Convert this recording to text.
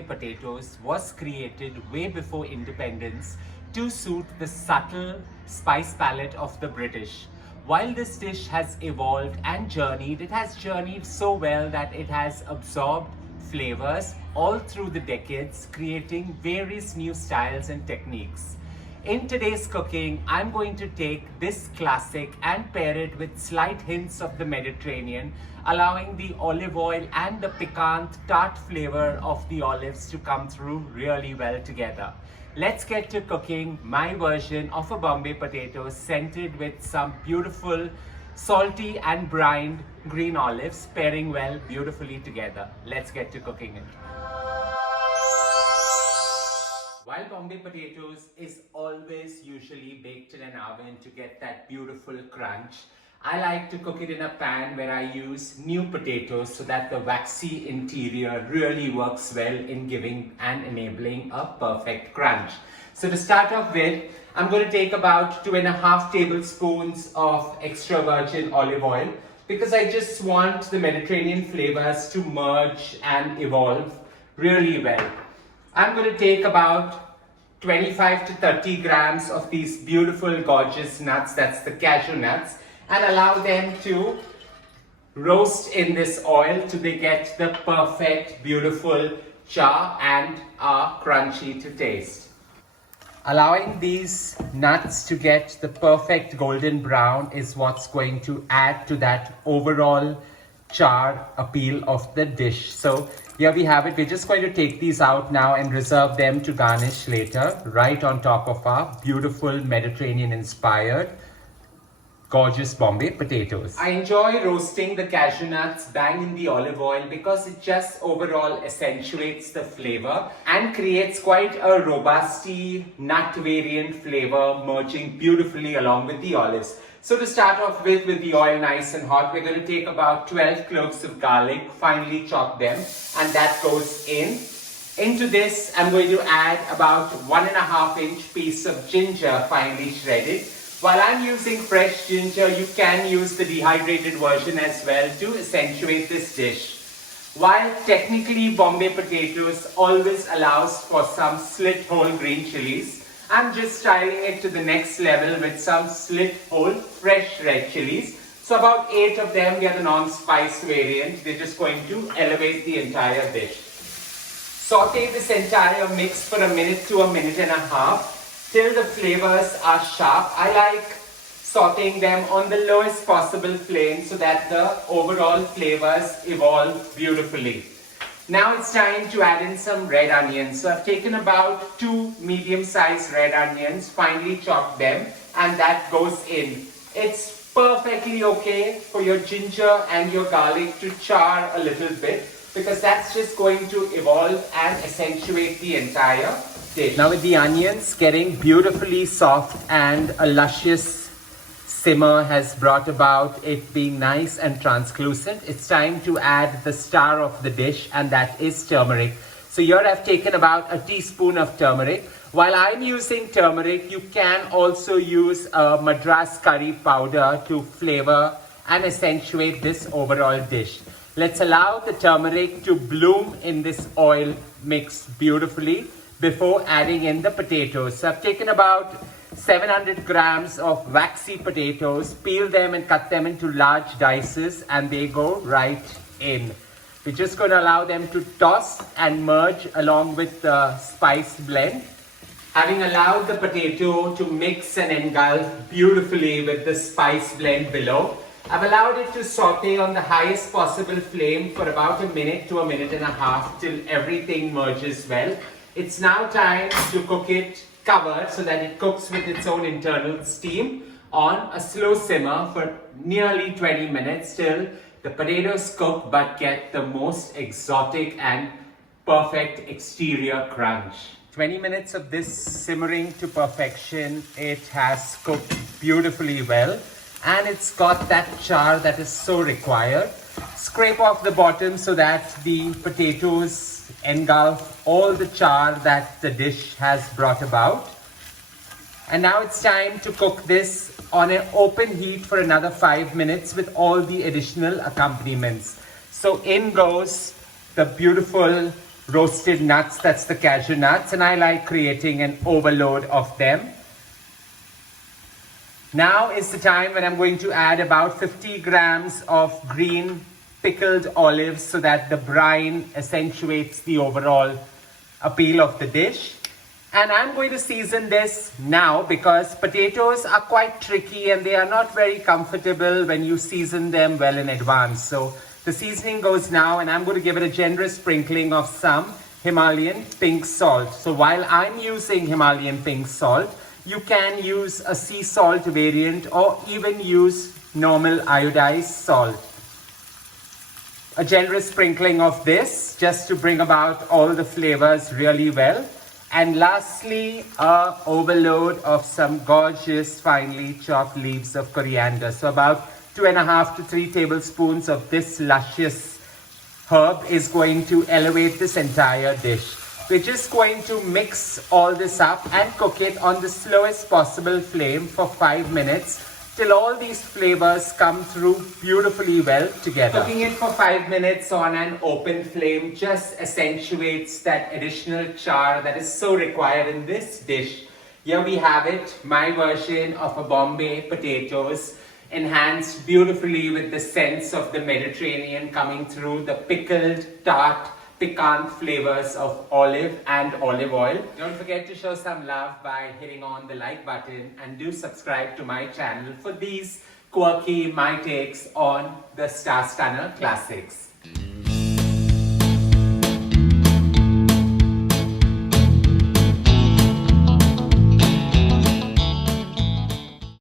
Bombay potatoes was created way before independence to suit the subtle spice palette of the British. While this dish has evolved and journeyed, it has journeyed so well that it has absorbed flavors all through the decades, creating various new styles and techniques. In today's cooking, I'm going to take this classic and pair it with slight hints of the Mediterranean, allowing the olive oil and the piquant tart flavor of the olives to come through really well together. Let's get to cooking my version of a Bombay potato scented with some beautiful salty and brined green olives pairing well beautifully together. Let's get to cooking it. While Bombay potatoes is always usually baked in an oven to get that beautiful crunch, I like to cook it in a pan where I use new potatoes so that the waxy interior really works well in giving and enabling a perfect crunch. So to start off with, I'm going to take about 2.5 tablespoons of extra virgin olive oil because I just want the Mediterranean flavors to merge and evolve really well. I'm going to take about 25 to 30 grams of these beautiful gorgeous nuts, that's the cashew nuts, and allow them to roast in this oil till they get the perfect beautiful char and are crunchy to taste. Allowing these nuts to get the perfect golden brown is what's going to add to that overall char appeal of the dish. So here we have it. We're just going to take these out now and reserve them to garnish later, right on top of our beautiful Mediterranean inspired gorgeous Bombay potatoes. I enjoy roasting the cashew nuts bang in the olive oil because it just overall accentuates the flavor and creates quite a robusty nut variant flavor merging beautifully along with the olives. So to start off with the oil nice and hot, we're going to take about 12 cloves of garlic, finely chop them, and that goes in. Into this, I'm going to add about 1.5-inch piece of ginger, finely shredded. While I'm using fresh ginger, you can use the dehydrated version as well to accentuate this dish. While technically Bombay potatoes always allows for some slit whole green chilies, I'm just styling it to the next level with some slit whole fresh red chilies. So about 8 of them get a non-spice variant. They're just going to elevate the entire dish. Saute this entire mix for a minute to a minute and a half till the flavors are sharp. I like sauteing them on the lowest possible flame so that the overall flavors evolve beautifully. Now it's time to add in some red onions. So I've taken about 2 medium-sized red onions, finely chopped them, and that goes in. It's perfectly okay for your ginger and your garlic to char a little bit because that's just going to evolve and accentuate the entire dish. Now with the onions getting beautifully soft and a luscious simmer has brought about it being nice and translucent, it's time to add the star of the dish, and that is turmeric. So here I've taken about a teaspoon of turmeric. While I'm using turmeric, you can also use a Madras curry powder to flavor and accentuate this overall dish. Let's allow the turmeric to bloom in this oil mix beautifully before adding in the potatoes. So I've taken about 700 grams of waxy potatoes, peel them and cut them into large dices, and they go right in. We're just going to allow them to toss and merge along with the spice blend. Having allowed the potato to mix and engulf beautifully with the spice blend below, I've allowed it to saute on the highest possible flame for about a minute to a minute and a half till everything merges well. It's now time to cook it covered so that it cooks with its own internal steam on a slow simmer for nearly 20 minutes till the potatoes cook but get the most exotic and perfect exterior crunch. 20 minutes of this simmering to perfection, it has cooked beautifully well and it's got that char that is so required. Scrape off the bottom so that the potatoes engulf all the char that the dish has brought about. And now it's time to cook this on an open heat for another 5 minutes with all the additional accompaniments. So in goes the beautiful roasted nuts, that's the cashew nuts, and I like creating an overload of them. Now is the time when I'm going to add about 50 grams of green pickled olives so that the brine accentuates the overall appeal of the dish. And I'm going to season this now because potatoes are quite tricky and they are not very comfortable when you season them well in advance. So the seasoning goes now, and I'm going to give it a generous sprinkling of some Himalayan pink salt. So while I'm using Himalayan pink salt, you can use a sea salt variant or even use normal iodized salt. A generous sprinkling of this just to bring about all the flavors really well. And lastly, a overload of some gorgeous finely chopped leaves of coriander. So about 2.5 to 3 tablespoons of this luscious herb is going to elevate this entire dish. We're just going to mix all this up and cook it on the slowest possible flame for 5 minutes till all these flavors come through beautifully well together. Cooking it for 5 minutes on an open flame just accentuates that additional char that is so required in this dish. Here we have it, my version of a Bombay potatoes, enhanced beautifully with the sense of the Mediterranean coming through, the pickled, tart, piquant flavors of olive and olive oil. Don't forget to show some love by hitting on the like button, and do subscribe to my channel for these quirky my takes on the Star Stunner classics.